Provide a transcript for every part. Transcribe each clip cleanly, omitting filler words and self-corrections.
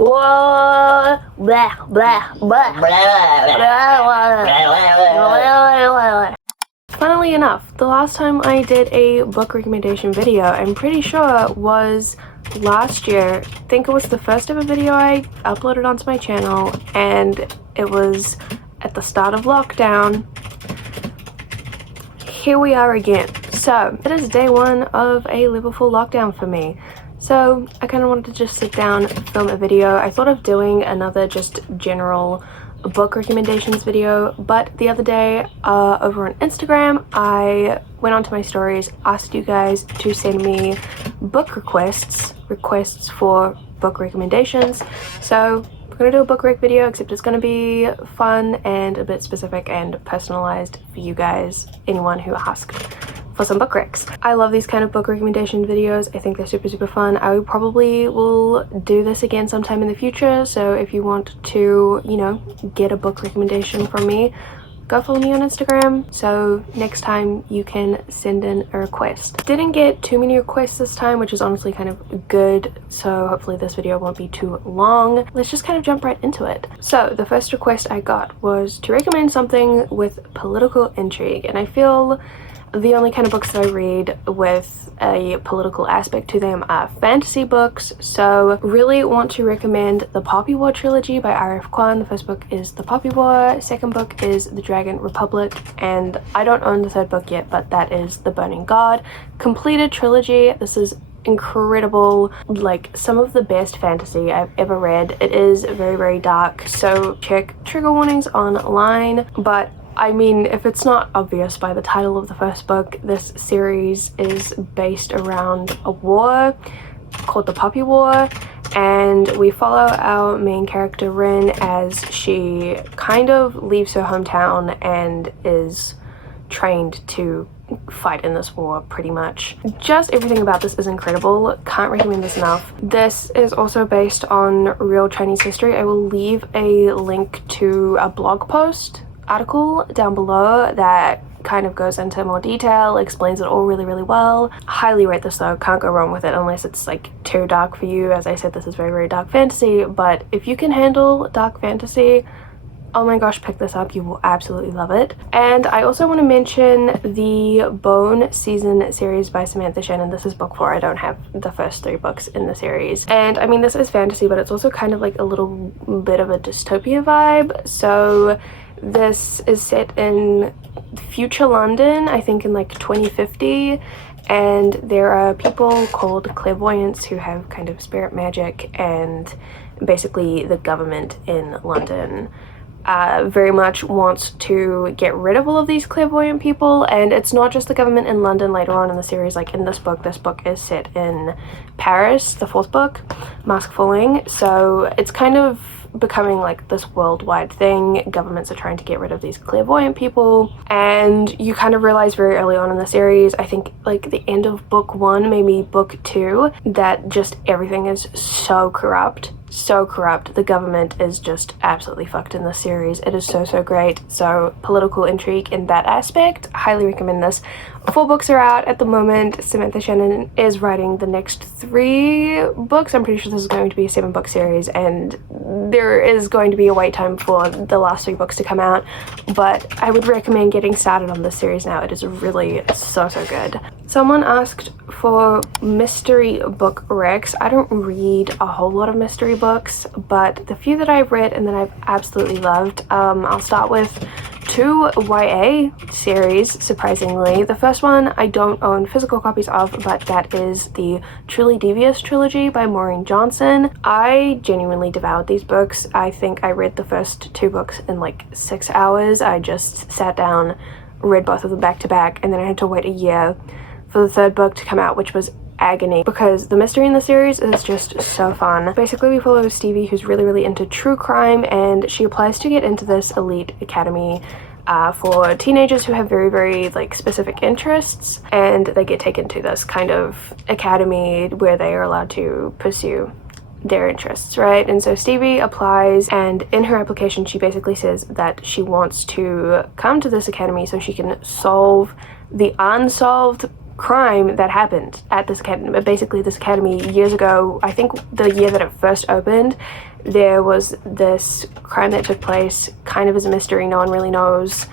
Blah, blah, blah, blah. Funnily enough, the last time I did a book recommendation video, I'm pretty sure was last year. I think it was the first ever video I uploaded onto my channel, and it was at the start of lockdown. Here we are again. So it is day one of a Liverpool lockdown for me. So I kind of wanted to just sit down, film a video. I thought of doing another just general book recommendations video, but the other day over on Instagram I went onto my stories, asked you guys to send me book requests for book recommendations. So we're gonna do a book rec video, except it's gonna be fun and a bit specific and personalized for you guys, anyone who asked for some book recs. I love these kind of book recommendation videos. I think they're super fun. I probably will do this again sometime in the future, so if you want to, you know, get a book recommendation from me, go follow me on Instagram, so next time you can send in a request. Didn't get too many requests this time, which is honestly kind of good, so hopefully this video won't be too long. Let's just kind of jump right into it. So the first request I got was to recommend something with political intrigue, and I feel the only kind of books that I read with a political aspect to them are fantasy books, so really want to recommend the Poppy War trilogy by R.F. Kuang. The first book is The Poppy War, second book is The Dragon Republic, and I don't own the third book yet, but that is The Burning God. Completed trilogy. This is incredible, like some of the best fantasy I've ever read. It is very dark, so check trigger warnings online, but I mean, if it's not obvious by the title of the first book, this series is based around a war called the Poppy War, and we follow our main character Rin as she kind of leaves her hometown and is trained to fight in this war pretty much. Just everything about this is incredible. Can't recommend this enough. This is also based on real Chinese history. I will leave a link to a blog post article down below that kind of goes into more detail, explains it all really well. Highly rate this though, can't go wrong with it unless it's like too dark for you. As I said, this is very dark fantasy, but if you can handle dark fantasy, oh my gosh, pick this up, you will absolutely love it. And I also want to mention the Bone season series by Samantha Shannon. This is book 4. I don't have the first 3 books in the series, and I mean, this is fantasy, but it's also kind of like a little bit of a dystopia vibe. So this is set in future London, I think in like 2050, and there are people called clairvoyants who have kind of spirit magic, and basically the government in London very much wants to get rid of all of these clairvoyant people. And it's not just the government in London. Later on in the series, like in this book is set in Paris, the 4th book, Mask Falling, so it's kind of becoming like this worldwide thing. Governments are trying to get rid of these clairvoyant people, and you kind of realize very early on in the series, I think like the end of book 1, maybe book 2, that just everything is so corrupt. The government is just absolutely fucked in this series. It is so great. So political intrigue in that aspect, highly recommend this. 4 books are out at the moment. Samantha Shannon is writing the next 3 books. I'm pretty sure this is going to be a 7-book series, and there is going to be a wait time for the last 3 books to come out, but I would recommend getting started on this series now. It is really so good. Someone asked for mystery book recs. I don't read a whole lot of mystery books, but the few that I've read and that I've absolutely loved, I'll start with 2 YA series, surprisingly. The first one I don't own physical copies of, but that is the truly Devious trilogy by Maureen Johnson. I genuinely devoured these books. I think I read the first 2 books in like 6 hours. I just sat down, read both of them back to back, and then I had to wait a year for the 3rd book to come out, which was agony, because the mystery in the series is just so fun. Basically, we follow Stevie, who's really into true crime, and she applies to get into this elite academy for teenagers who have very like specific interests, and they get taken to this kind of academy where they are allowed to pursue their interests, right? And so Stevie applies, and in her application she basically says that she wants to come to this academy so she can solve the unsolved crime that happened at this academy. Basically, this academy years ago, I think the year that it first opened, there was this crime that took place kind of as a mystery. No one really knows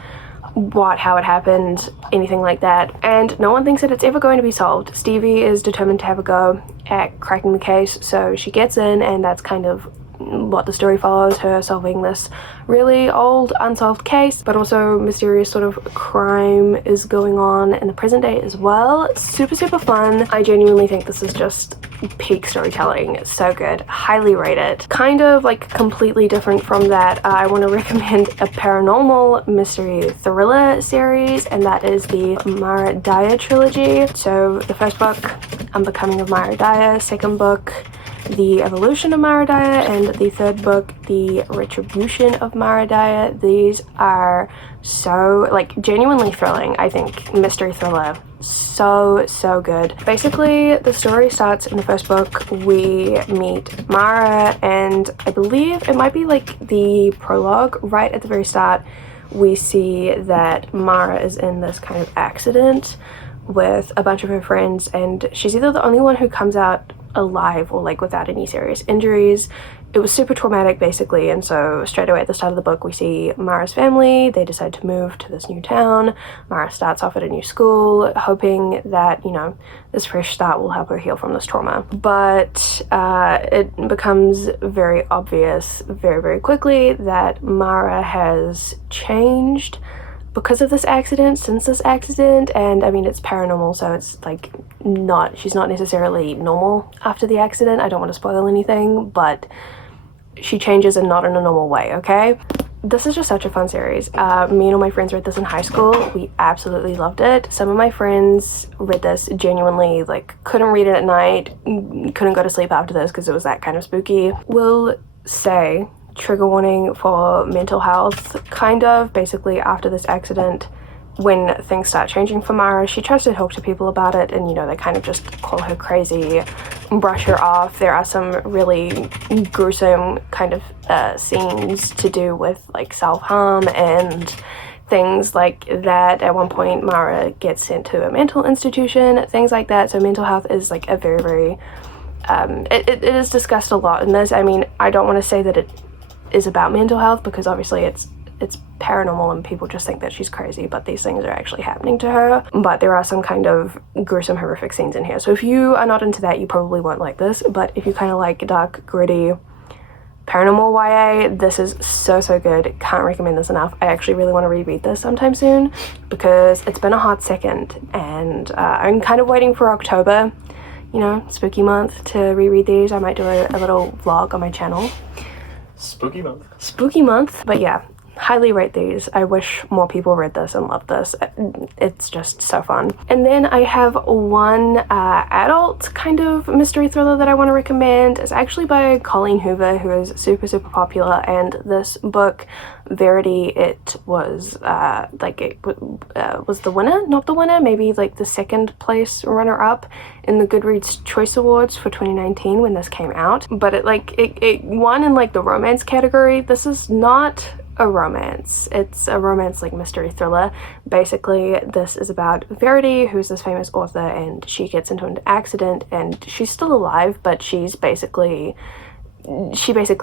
how it happened, anything like that, and no one thinks that it's ever going to be solved. Stevie is determined to have a go at cracking the case, so she gets in, and that's kind of what the story follows, her solving this really old unsolved case, but also mysterious sort of crime is going on in the present day as well. Super fun. I genuinely think this is just peak storytelling. It's so good. Highly rate it. Kind of like completely different from that, I want to recommend a paranormal mystery thriller series, and that is the Daya trilogy. So the first book, Unbecoming of Daya, second book, The Evolution of Daya, and the third book, The Retribution of Daya. These are so, like, genuinely thrilling, I think. Mystery thriller. So good. Basically, the story starts in the first book. We meet Mara, and I believe it might be like the prologue. Right at the very start, we see that Mara is in this kind of accident with a bunch of her friends, and she's either the only one who comes out alive or like without any serious injuries. It was super traumatic basically, and so straight away at the start of the book we see Mara's family. They decide to move to this new town. Mara starts off at a new school, hoping that, you know, this fresh start will help her heal from this trauma. But it becomes very obvious very quickly that Mara has changed because of this accident, since this accident, and I mean it's paranormal, so it's like she's not necessarily normal after the accident. I don't want to spoil anything, but she changes and not in a normal way, okay? This is just such a fun series. Me and all my friends read this in high school. We absolutely loved it. Some of my friends read this genuinely, like couldn't read it at night, couldn't go to sleep after this because it was that kind of spooky. Will say, trigger warning for mental health, kind of. Basically after this accident, when things start changing for Mara, she tries to talk to people about it, and you know, they kind of just call her crazy, brush her off. There are some really gruesome kind of scenes to do with like self-harm and things like that. At one point Mara gets sent to a mental institution, things like that. So mental health is like a very it is discussed a lot in this. I mean, I don't want to say that it is about mental health because obviously it's paranormal and people just think that she's crazy, but these things are actually happening to her. But there are some kind of gruesome, horrific scenes in here, so if you are not into that, you probably won't like this. But if you kind of like dark, gritty, paranormal YA, this is so good. Can't recommend this enough. I actually really want to reread this sometime soon because it's been a hot second, and I'm kind of waiting for October, you know, spooky month, to reread these. I might do a little vlog on my channel. Spooky month. But yeah, highly rate these. I wish more people read this and loved this. It's just so fun. And then I have one adult kind of mystery thriller that I want to recommend. It's actually by Colleen Hoover, who is super popular, and this book, Verity, it was was the winner, not the winner, maybe like the second place runner-up in the Goodreads Choice Awards for 2019 when this came out. But it won in like the romance category. This is not a romance. It's a romance like mystery thriller. Basically, this is about Verity, who's this famous author, and she gets into an accident and she's still alive, but she basically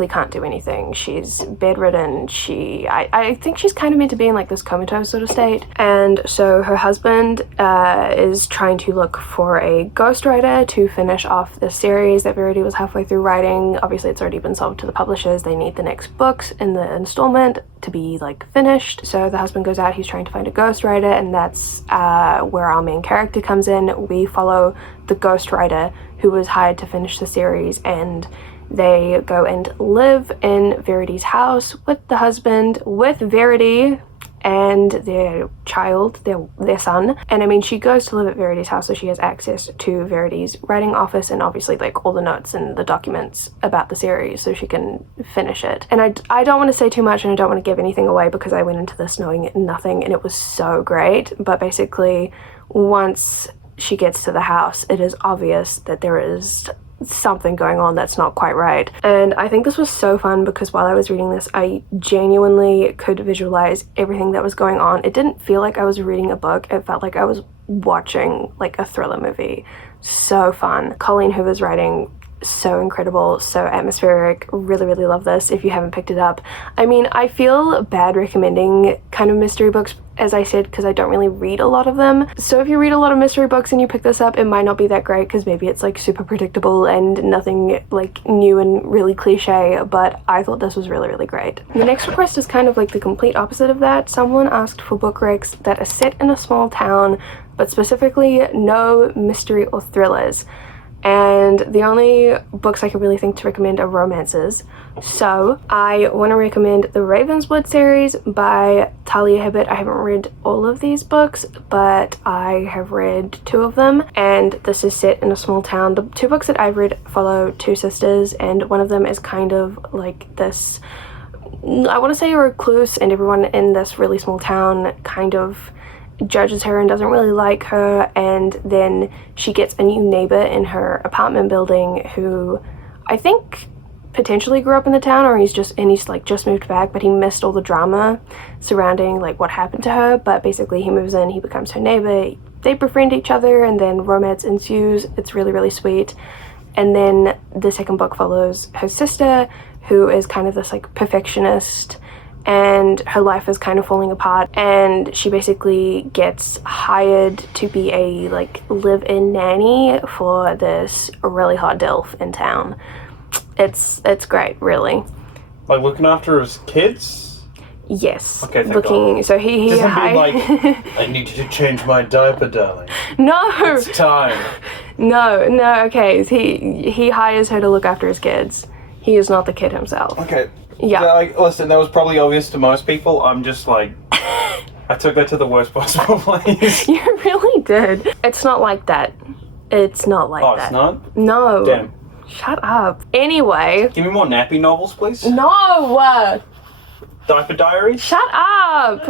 can't do anything. She's bedridden. I think she's kind of meant to be in like this comatose sort of state. And so her husband is trying to look for a ghostwriter to finish off the series that Verity was halfway through writing. Obviously it's already been sold to the publishers. They need the next books in the installment to be like finished. So the husband goes out, he's trying to find a ghostwriter, and that's where our main character comes in. We follow the ghostwriter who was hired to finish the series, and they go and live in Verity's house with the husband, with Verity and their child, their son. And I mean, she goes to live at Verity's house, so she has access to Verity's writing office and obviously like all the notes and the documents about the series, so she can finish it. And I don't want to say too much, and I don't want to give anything away because I went into this knowing nothing, and it was so great. But basically, once she gets to the house, it is obvious that there is something going on that's not quite right. And I think this was so fun because while I was reading this, I genuinely could visualize everything that was going on. It didn't feel like I was reading a book. It felt like I was watching like a thriller movie. So fun. Colleen Hoover's writing so incredible, so atmospheric. Really, really love this if you haven't picked it up. I mean, I feel bad recommending kind of mystery books, as I said, because I don't really read a lot of them. So if you read a lot of mystery books and you pick this up, it might not be that great because maybe it's like super predictable and nothing like new and really cliche, but I thought this was really, really great. The next request is kind of like the complete opposite of that. Someone asked for book recs that are set in a small town, but specifically no mystery or thrillers. And the only books I can really think to recommend are romances. So I want to recommend the Ravenswood series by Talia Herbert. I haven't read all of these books, but I have read 2 of them, and this is set in a small town. The 2 books that I've read follow 2 sisters, and one of them is kind of like this, I want to say a recluse, and everyone in this really small town kind of judges her and doesn't really like her, and then she gets a new neighbor in her apartment building who I think potentially grew up in the town, or he's like just moved back, but he missed all the drama surrounding like what happened to her. But basically he moves in, he becomes her neighbor, they befriend each other, and then romance ensues. It's really, really sweet. And then the second book follows her sister, who is kind of this like perfectionist, and her life is kind of falling apart, and she basically gets hired to be a like live-in nanny for this really hot DILF in town. It's great, really. Like looking after his kids? Yes. Okay, thank God. So he doesn't mean like, I need you to change my diaper, darling. No. It's time. No, okay. He hires her to look after his kids. He is not the kid himself. Okay. Yeah. Like, listen, that was probably obvious to most people. I'm just like, I took that to the worst possible place. You really did. It's not like that. It's not like that. Oh, it's not? No. Damn. Shut up. Anyway. Give me more nappy novels, please. No. Diaper Diary? Shut up.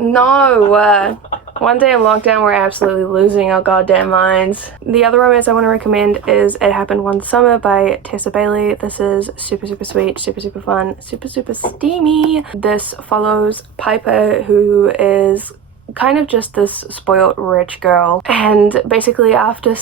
No. One day in lockdown, we're absolutely losing our goddamn minds. The other romance I want to recommend is It Happened One Summer by Tessa Bailey. This is super, super sweet, super, super fun, super, super steamy. This follows Piper, who is kind of just this spoiled rich girl. And basically after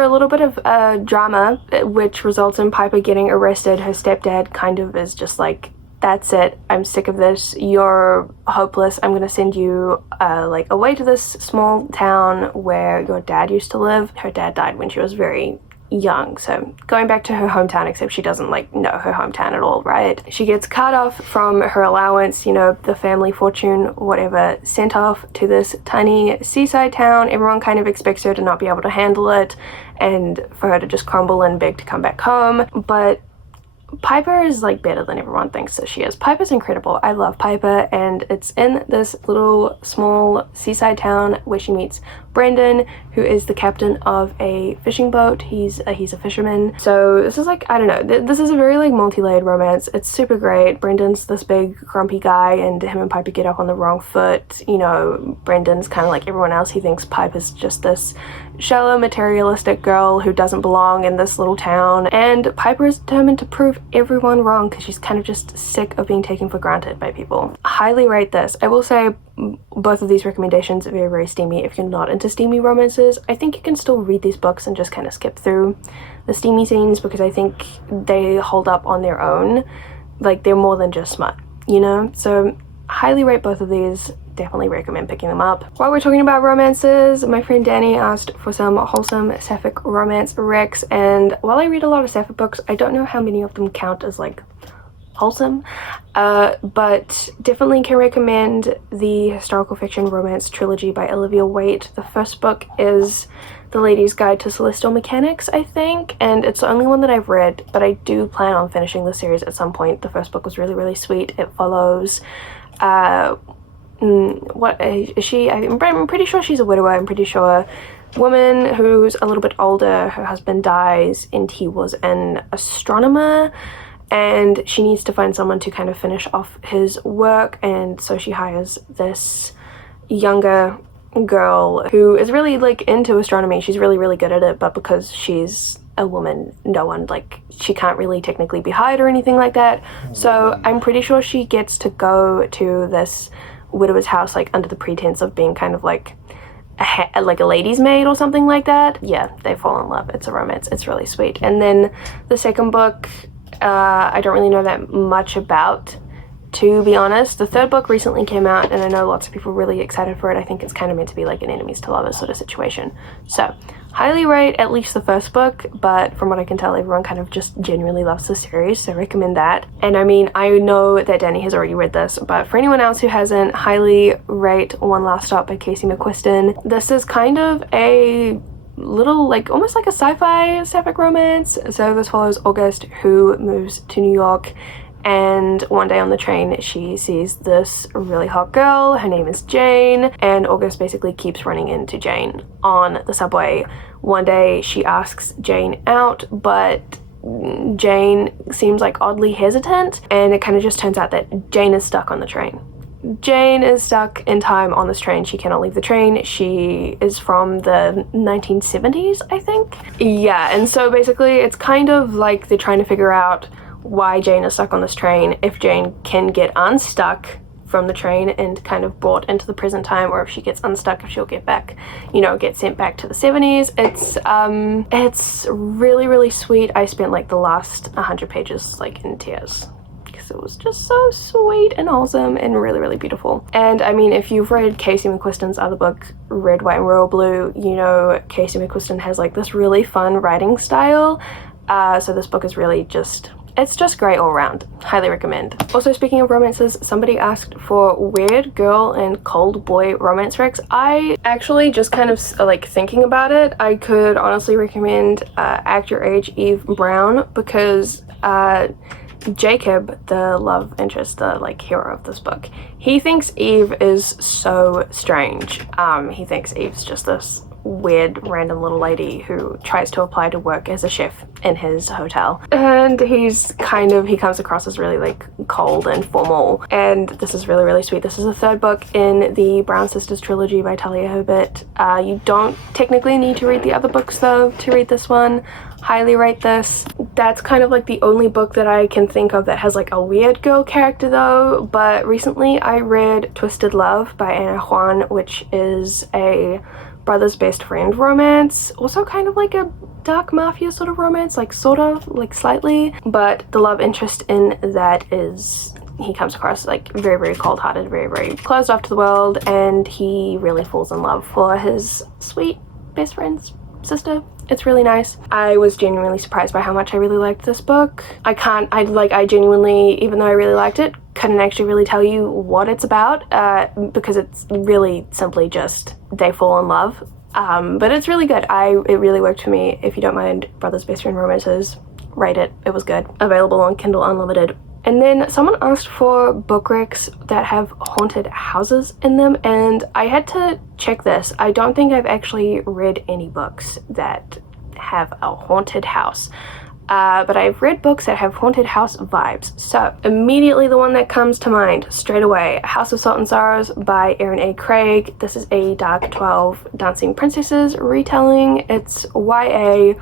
a little bit of drama, which results in Piper getting arrested, her stepdad kind of is just like, that's it, I'm sick of this, you're hopeless, I'm gonna send you like away to this small town where your dad used to live. Her dad died when she was very young, so going back to her hometown, except she doesn't like know her hometown at all, right? She gets cut off from her allowance, you know, the family fortune, whatever, sent off to this tiny seaside town. Everyone kind of expects her to not be able to handle it and for her to just crumble and beg to come back home, but Piper is like better than everyone thinks that she is. Piper's incredible. I love Piper, and it's in this little small seaside town where she meets Brendan, who is the captain of a fishing boat. He's a fisherman. So this is like, I don't know, this is a very like multi-layered romance. It's super great. Brendan's this big grumpy guy, and him and Piper get off on the wrong foot. You know, Brendan's kind of like everyone else. He thinks Piper's just this shallow materialistic girl who doesn't belong in this little town, and Piper is determined to prove everyone wrong because she's kind of just sick of being taken for granted by people. Highly rate this. I will say both of these recommendations are very, very steamy. If you're not into steamy romances, I think you can still read these books and just kind of skip through the steamy scenes because I think they hold up on their own. Like, they're more than just smut, you know? So highly rate both of these. Definitely recommend picking them up. While we're talking about romances, my friend Danny asked for some wholesome sapphic romance recs, and while I read a lot of sapphic books, I don't know how many of them count as like wholesome, but definitely can recommend the historical fiction romance Trilogy by Olivia Waite. The first book is The Lady's Guide to Celestial Mechanics, I think, and it's the only one that I've read, but I do plan on finishing the series at some point. The first book was really, really sweet. It follows what is she? I'm pretty sure she's a widower. I'm pretty sure woman who's a little bit older, her husband dies and he was an astronomer, and she needs to find someone to kind of finish off his work, and so she hires this younger girl who is really like into astronomy. She's really, really good at it, but because she's a woman, no one, like, she can't really technically be hired or anything like that. So I'm pretty sure she gets to go to this widower's house like under the pretense of being kind of like like a lady's maid or something like that. Yeah, they fall in love. It's a romance. It's really sweet. And then the second book, I don't really know that much about, to be honest. The third book recently came out, and I know lots of people are really excited for it. I think it's kind of meant to be like an enemies to lovers sort of situation. So, highly rate at least the first book, but from what I can tell, everyone kind of just genuinely loves the series, so recommend that. And I mean, I know that Danny has already read this, but for anyone else who hasn't, highly rate One Last Stop by Casey Mcquisten. This is kind of a little, like, almost like a sci-fi sapphic romance. So this follows August, who moves to New York, and one day on the train she sees this really hot girl. Her name is Jane, and August basically keeps running into Jane on the subway. One day she asks Jane out, but Jane seems like oddly hesitant, and it kind of just turns out that Jane is stuck on the train. Jane is stuck in time on this train. She cannot leave the train. She is from the 1970s, I think. Yeah, and so basically it's kind of like they're trying to figure out why Jane is stuck on this train, if Jane can get unstuck from the train and kind of brought into the present time, or if she gets unstuck, if she'll get back, you know, get sent back to the 70s. It's really, really sweet. I spent like the last 100 pages like in tears, because it was just so sweet and awesome and really, really beautiful. And I mean, if you've read Casey Mcquisten's other book, Red, White and Royal Blue, you know Casey Mcquisten has like this really fun writing style. So this book is really just, it's just great all around. Highly recommend. Also, speaking of romances, somebody asked for weird girl and cold boy romance recs. I actually just kind of like thinking about it, I could honestly recommend Act Your Age Eve Brown, because Jacob, the love interest, the like hero of this book, he thinks Eve is so strange. He thinks Eve's just this weird random little lady who tries to apply to work as a chef in his hotel, and he comes across as really like cold and formal, and this is really, really sweet. This is the third book in the Brown Sisters trilogy by Talia Herbert. You don't technically need to read the other books though to read this one. Highly rate this. That's kind of like the only book that I can think of that has like a weird girl character though. But recently I read Twisted Love by Ana Juan, which is a brother's best friend romance, also kind of like a dark mafia sort of romance, like sort of, like slightly, but the love interest in that is, he comes across like very, very cold-hearted, very, very closed off to the world, and he really falls in love for his sweet best friend's sister. It's really nice. I was genuinely surprised by how much I really liked this book. I genuinely, even though I really liked it, couldn't actually really tell you what it's about, because it's really simply just they fall in love. But it's really good. It really worked for me. If you don't mind brothers best friend romances, rate it. It was good. Available on Kindle Unlimited. And then someone asked for book recs that have haunted houses in them, and I had to check this. I don't think I've actually read any books that have a haunted house, but I've read books that have haunted house vibes. So immediately the one that comes to mind straight away, House of Salt and Sorrows by Erin A. Craig. This is a Dark 12 Dancing Princesses retelling. It's YA,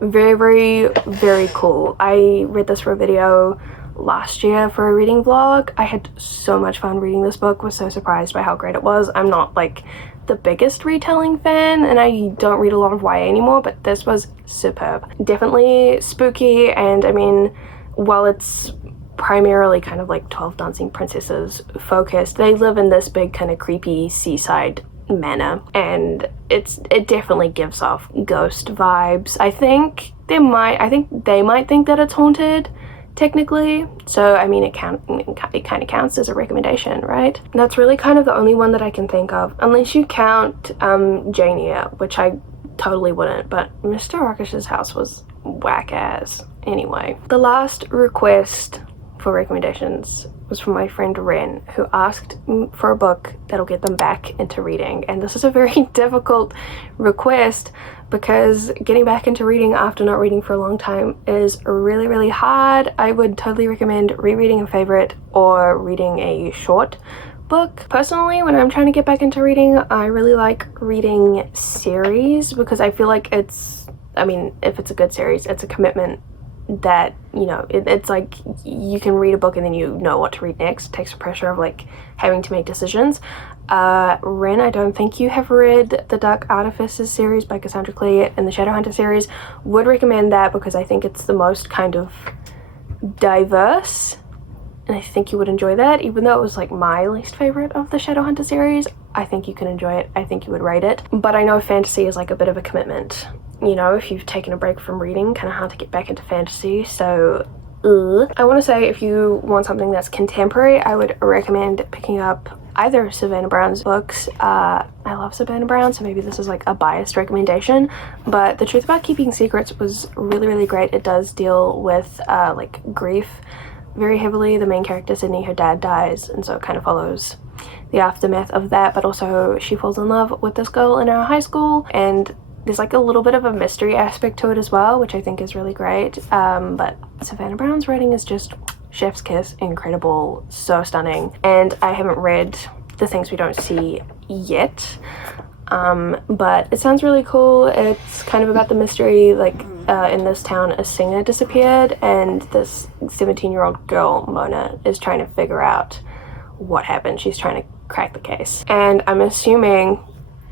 very, very, very cool. I read this for a video last year for a reading vlog. I had so much fun reading this book, was so surprised by how great it was. I'm not like the biggest retelling fan, and I don't read a lot of YA anymore, but this was superb. Definitely spooky, and I mean, while it's primarily kind of like 12 Dancing Princesses focused, they live in this big kind of creepy seaside manor, and it definitely gives off ghost vibes. I think they might think that it's haunted, technically, so I mean it kind of counts as a recommendation, right? That's really kind of the only one that I can think of, unless you count Jane Eyre, which I totally wouldn't, but Mr. Rockish's house was whack ass. Anyway, the last request for recommendations was from my friend Ren, who asked for a book that'll get them back into reading, and this is a very difficult request because getting back into reading after not reading for a long time is really, really hard. I would totally recommend rereading a favorite or reading a short book. Personally, when I'm trying to get back into reading, I really like reading series because I feel like if it's a good series, it's a commitment that, you know, it's like you can read a book and then you know what to read next. It takes the pressure of like having to make decisions. Ren, I don't think you have read the Dark Artifices series by Cassandra Clare and the Shadowhunter series. Would recommend that because I think it's the most kind of diverse, and I think you would enjoy that. Even though it was like my least favorite of the Shadowhunter series, I think you can enjoy it. I think you would rate it. But I know fantasy is like a bit of a commitment. You know, if you've taken a break from reading, kind of hard to get back into fantasy, so I want to say if you want something that's contemporary, I would recommend picking up either Savannah Brown's books. I love Savannah Brown, so maybe this is like a biased recommendation, but The Truth About Keeping Secrets was really, really great. It does deal with like grief very heavily. The main character, Sydney, her dad dies, and so it kind of follows the aftermath of that, but also she falls in love with this girl in her high school, and there's like a little bit of a mystery aspect to it as well, which I think is really great. But Savannah Brown's writing is just chef's kiss, incredible, so stunning. And I haven't read The Things We Don't See yet, but it sounds really cool. It's kind of about the mystery, like in this town a singer disappeared, and this 17-year-old girl, Mona, is trying to figure out what happened. She's trying to crack the case, and I'm assuming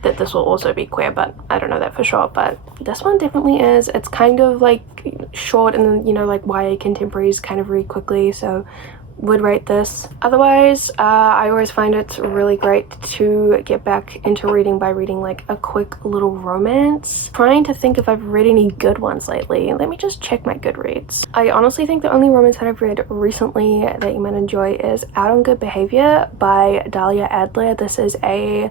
that this will also be queer, but I don't know that for sure. But this one definitely is. It's kind of like short, and you know, like YA contemporaries kind of read quickly, so would rate this. Otherwise, I always find it really great to get back into reading by reading like a quick little romance. Trying to think if I've read any good ones lately. Let me just check my Goodreads. I honestly think the only romance that I've read recently that you might enjoy is Out on Good Behavior by Daya Adler. This is a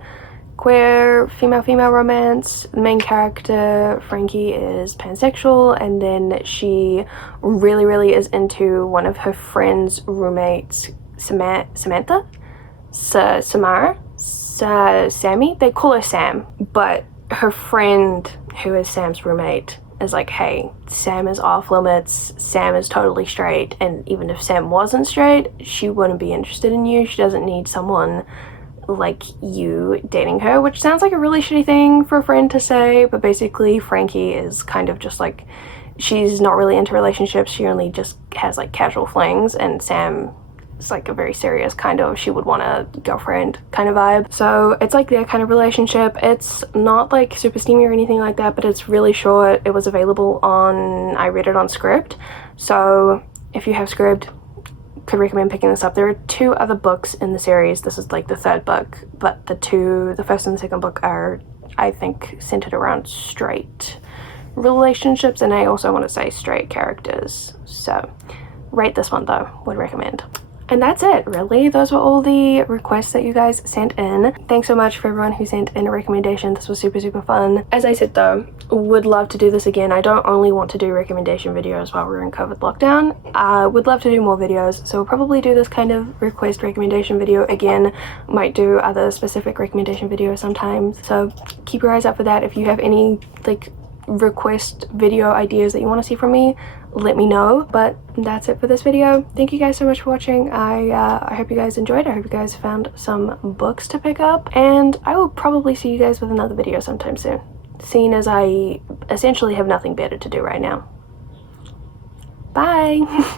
queer female romance. The main character, Frankie, is pansexual, and then she really is into one of her friend's roommates, Samantha? Sammy? They call her Sam, but her friend, who is Sam's roommate, is like, hey, Sam is off limits, Sam is totally straight, and even if Sam wasn't straight, she wouldn't be interested in you. She doesn't need someone like you dating her, which sounds like a really shitty thing for a friend to say, but basically Frankie is kind of just like, she's not really into relationships, she only just has like casual flings, and Sam is like a very serious kind of, she would want a girlfriend kind of vibe. So it's like their kind of relationship. It's not like super steamy or anything like that, but it's really short. It was available on, I read it on Scribd, so if you have Scribd, could recommend picking this up. There are 2 other books in the series. This is like the 3rd book, but the first and the 2nd book are, I think, centered around straight relationships, and I also want to say straight characters. So rate this one though, would recommend. And that's it, really. Those were all the requests that you guys sent in. Thanks so much for everyone who sent in a recommendation. This was super fun. As I said though, would love to do this again. I don't only want to do recommendation videos while we're in COVID lockdown. I would love to do more videos, so we'll probably do this kind of request recommendation video again. Might do other specific recommendation videos sometimes, so keep your eyes out for that. If you have any like request video ideas that you want to see from me, let me know. But that's it for this video. Thank you guys so much for watching. I hope you guys enjoyed. I hope you guys found some books to pick up, and I will probably see you guys with another video sometime soon, seeing as I essentially have nothing better to do right now. Bye.